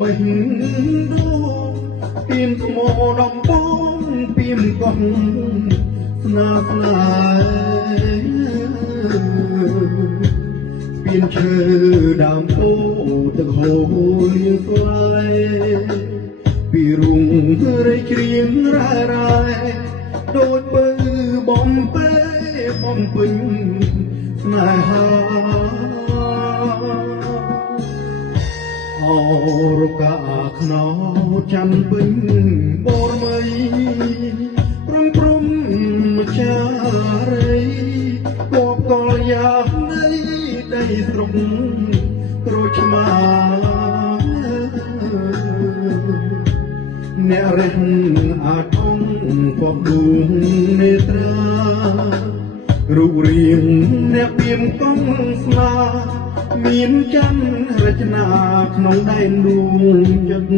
បេះដូងពីនថ្មដំបងពីមកោះស្នាស្នេហ៍ពីនឈើដើមពោទឹកហូរលៀងស្លាយពីរុងរៃច្រៀងរ៉ែរ៉ែដូចពើបំពេបំពេញស្នេហាអរកាខ្នោចាំពេញបរមីព្រមម្ចារីគបកលយ៉ាងនៃដីស្រុកក្រូចឆ្មាអ្នករះអាថងពបដួងនេត្រារូបរាងអ្នកពីមកងស្នាមានច័ន្ទរចនាក្នុងដែនដួងចិត្ត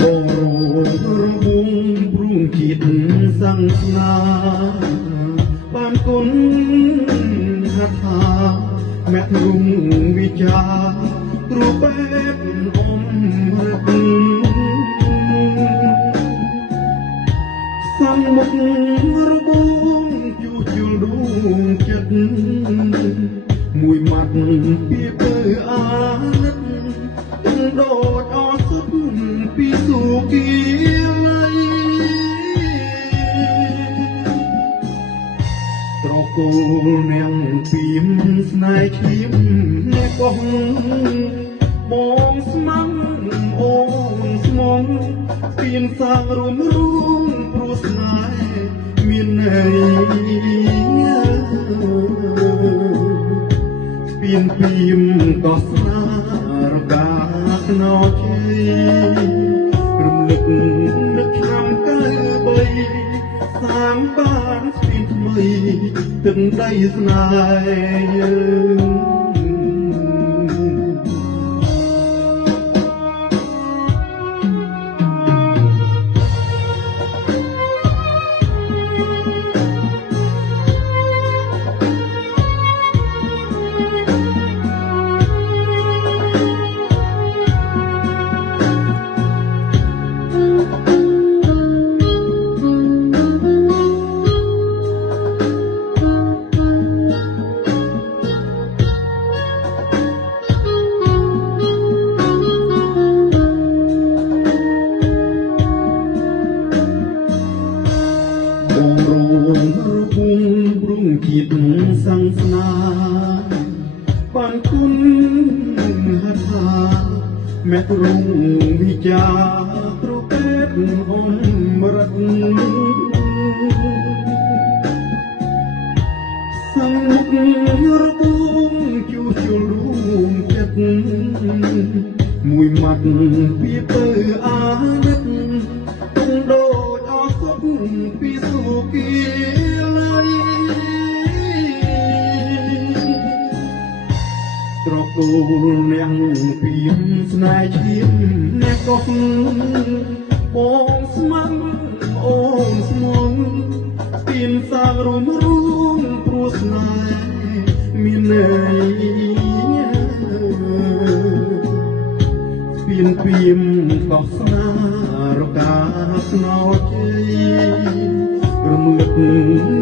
បររវងព្រួងជាតិសង្ស្នាបានគុណហដ្ឋាមគ្គរុងវិចាគ្រូពេទ្យអមរកសំមុខរបងជួសជុលដួងចិត្តមួយម៉ាត់ពីពើអាណិតដូចអសុទ្ធពីសុគីលីត្រកូលនាងពីមស្នេហ៍ឈាមអ្នកកោះបងស្មាំអូនស្មងពីនសាងរួមព្រោះស្នេហ៍មានន័យពីនពីមកោះស្នារកាខ្នោជ័យរំលឹកនឹកឆ្នាំ93សាមបានស្ពីនថ្មីទឹកដីស្នេហ៍យើងជាតិសង្ស្នាបានគុណហដ្ឋាមេទ្រុងវិចាគ្រូពេទ្យអមរតសង្មុខរបងជួសជុលរួមចិត្តមួយម៉ាត់ពីពើអាណិតទុំដូចអសុទ្ធពីសុគីលីត្រកូលនាងពីមស្នេហ៍ឈាមអ្នកកោះបងស្មាំអូនស្មងពីនសាងរួមព្រោះស្នេហ៍មានន័យពីនពីមកោះស្នារកាស្នោជ័យរំលឹក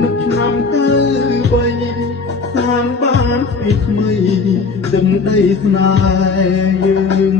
នឹកឆ្នាំ93សានបានពីថ្មីទឹកដីស្នេហ៍យើង